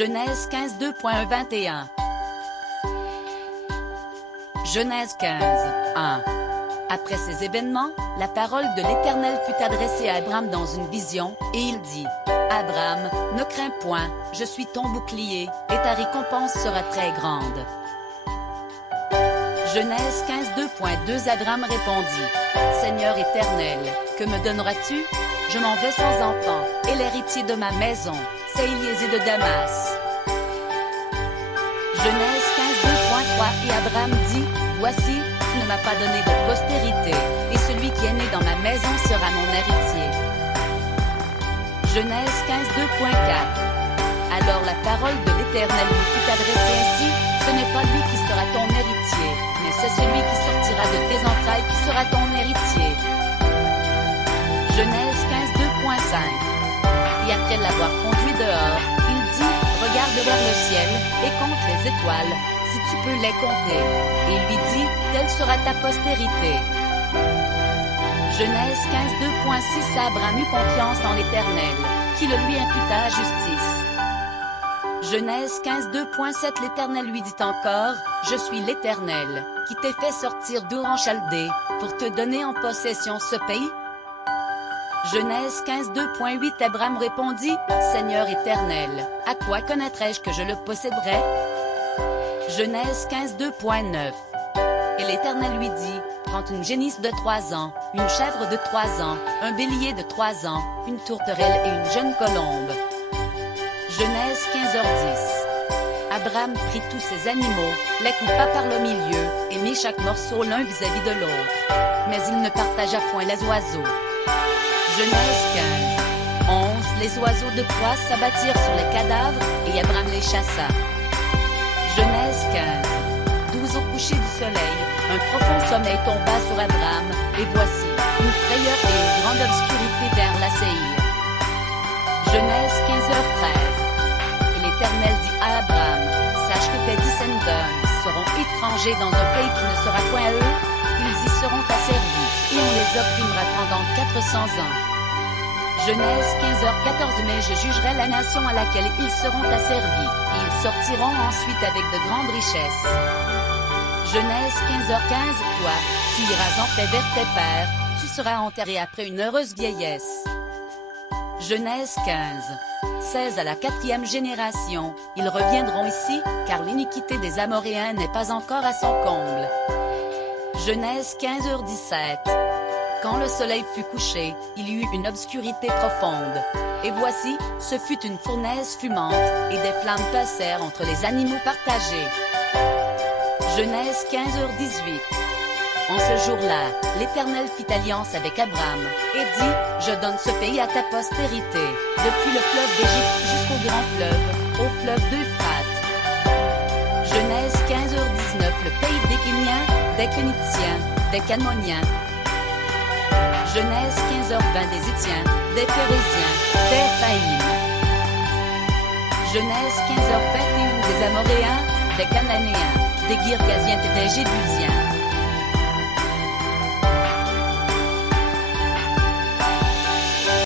Genèse 15 2.21. Genèse 15, 1. Après ces événements, la parole de l'Éternel fut adressée à Abraham dans une vision, et il dit, « Abraham, ne crains point, je suis ton bouclier, et ta récompense sera très grande. » Genèse 15 2.2. Abraham répondit, « Seigneur éternel, que me donneras-tu? Je m'en vais sans enfant, et l'héritier de ma maison, c'est Éliézer de Damas. » Genèse 15 2.3. Et Abraham dit, « Voici, tu ne m'as pas donné de postérité, et celui qui est né dans ma maison sera mon héritier. » Genèse 15 2.4. Alors la parole de l'Éternel lui fut adressée ainsi, « Ce n'est pas lui qui sera ton héritier, mais c'est celui qui sortira de tes entrailles qui sera ton héritier. » Genèse 15 2.5. Et après l'avoir conduit dehors, il dit, « Regarde vers le ciel, et compte les étoiles, si tu peux les compter. » Et il lui dit, « Telle sera ta postérité. » Genèse 15 2.6. Abraham eut confiance en l'Éternel, qui le lui imputa à justice. Genèse 15 2.7. L'Éternel lui dit encore, « Je suis l'Éternel, qui t'ai fait sortir d'Ur en Chaldée, pour te donner en possession ce pays. » Genèse 15 2.8. Abraham répondit, « Seigneur éternel, à quoi connaîtrai-je que je le posséderai? » Genèse 15 2.9. Et l'Éternel lui dit, « Prends une génisse de 3 ans, une chèvre de 3 ans, un bélier de 3 ans, une tourterelle et une jeune colombe. » Genèse 15h10. Abraham prit tous ces animaux, les coupa par le milieu, et mit chaque morceau l'un vis-à-vis de l'autre. Mais il ne partagea point les oiseaux. Genèse 15. 11. Les oiseaux de proie s'abattirent sur les cadavres, et Abraham les chassa. Genèse 15. 12. Au coucher du soleil, un profond sommeil tomba sur Abraham, et voici, une frayeur et une grande obscurité vers la Séhir. Genèse 15h13. Et l'Éternel dit à Abraham, « Sache que tes descendants seront étrangers dans un pays qui ne sera point à eux, ils y seront asservis, et on les opprimera pendant 400 ans. » Genèse 15h14. Mais je jugerai la nation à laquelle ils seront asservis, et ils sortiront ensuite avec de grandes richesses. Genèse 15h15. Toi, tu iras en paix vers tes pères, tu seras enterré après une heureuse vieillesse. Genèse 15. 16. À la 4e génération, ils reviendront ici, car l'iniquité des Amoréens n'est pas encore à son comble. Genèse 15h17. Quand le soleil fut couché, il y eut une obscurité profonde. Et voici, ce fut une fournaise fumante, et des flammes passèrent entre les animaux partagés. Genèse 15h18. En ce jour-là, l'Éternel fit alliance avec Abraham, et dit, « Je donne ce pays à ta postérité, depuis le fleuve d'Égypte jusqu'au grand fleuve, au fleuve d'Euphrate. » Genèse 15h19. Le pays des Kéniens, des Kénitiens, des Canmoniens. Genèse 15h20. Des Étiens, des Phéréziens, des Réphaïm. Genèse 15h21. Des Amoréens, des Cananéens, des Girgasiens et des Jébusiens.